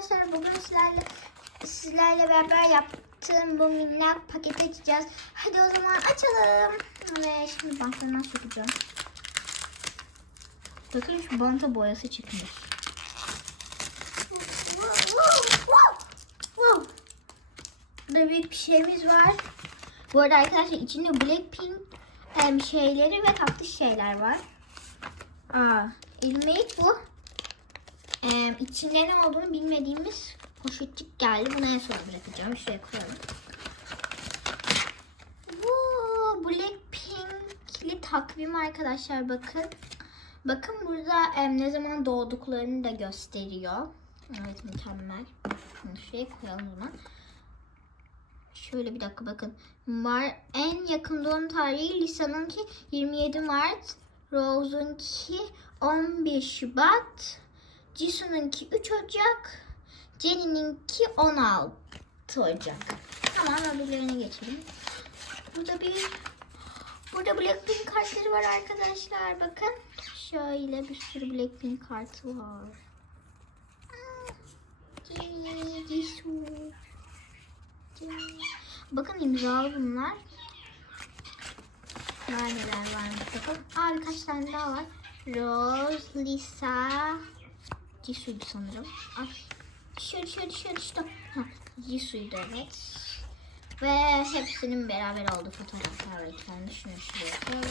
arkadaşlar bugün sizlerle sizlerle beraber yaptığım bu minnak paketi açacağız. Hadi o zaman açalım. Ve şimdi bantlarından sökeceğim. Bakın şu banta boyası çıkmış. Burada büyük bir şeyimiz var. Bu arada arkadaşlar içinde Blackpink şeyleri ve tatlı şeyler var. Aa, ilmek bu. Ee, içinde ne olduğunu bilmediğimiz poşetçik geldi. Bunu en son bırakacağım. Şuraya koyalım. Bu Blackpink'li takvim arkadaşlar bakın. Bakın burada em, ne zaman doğduklarını da gösteriyor. Evet mükemmel. Bunu şuraya koyalım zaman. Şöyle bir dakika bakın. Var en yakın doğum tarihi Lisa'nınki 27 Mart, Rose'unki 11 Şubat, Jisoo'nunki 3 Ocak, Jenny'ninki 16 Ocak. Tamam öbürlerine geçelim. Burada bir burada Blackpink kartları var arkadaşlar. Bakın. Şöyle bir sürü Blackpink kartı var. Jenny, Jisoo. Jenny. Bakın imzalı bunlar. Neler varmış bakalım. Aa birkaç tane daha var. Rose, Lisa, Jisoo'ydu sanırım. Ay. Düşüyor, düşüyor, düşüyor, düştü. Ha, Jisoo'ydu evet. Ve hepsinin beraber olduğu fotoğraflar var. Kendi şunu şuraya.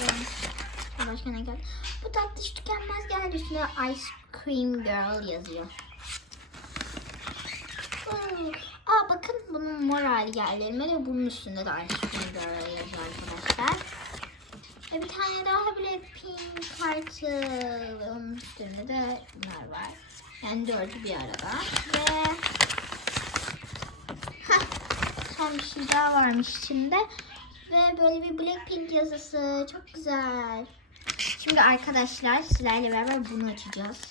Başka ne geldi? Bu tatlış tükenmez geldi. Üstüne Ice Cream Girl yazıyor. Aa bakın bunun mor hali geldi ve bunun üstünde de Ice Cream Girl yazıyor arkadaşlar. Ve bir tane daha Blackpink kartı ve onun üstünde de bunlar var. Yani dördü bir arada. Ve Heh, son bir şey daha varmış içinde. Ve böyle bir Blackpink yazısı. Çok güzel. Şimdi arkadaşlar sizlerle beraber bunu açacağız.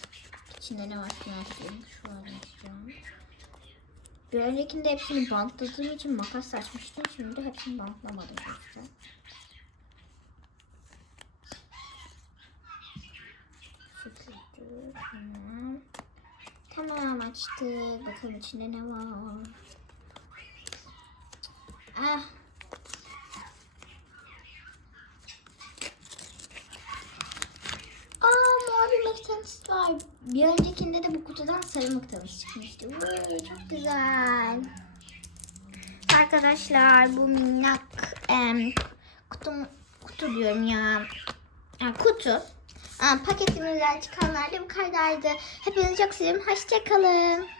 İçinde ne var şunu açayım. Şu an açacağım. Bir öncekinde hepsini bantladığım için makas açmıştım. Şimdi hepsini bantlamadım. işte. Sıkıldı. Tamam. Tamam açtık. Bakalım içinde ne var. Ah. Aa mavi mıknatıs var. Bir öncekinde de bu kutudan sarı mıknatıs çıkmıştı. Vay, çok güzel. Arkadaşlar bu minnak em, kutu, kutu diyorum ya. Ha, kutu. Paketimizden çıkanlar da bu kadardı. Hepinizi çok seviyorum. Hoşçakalın.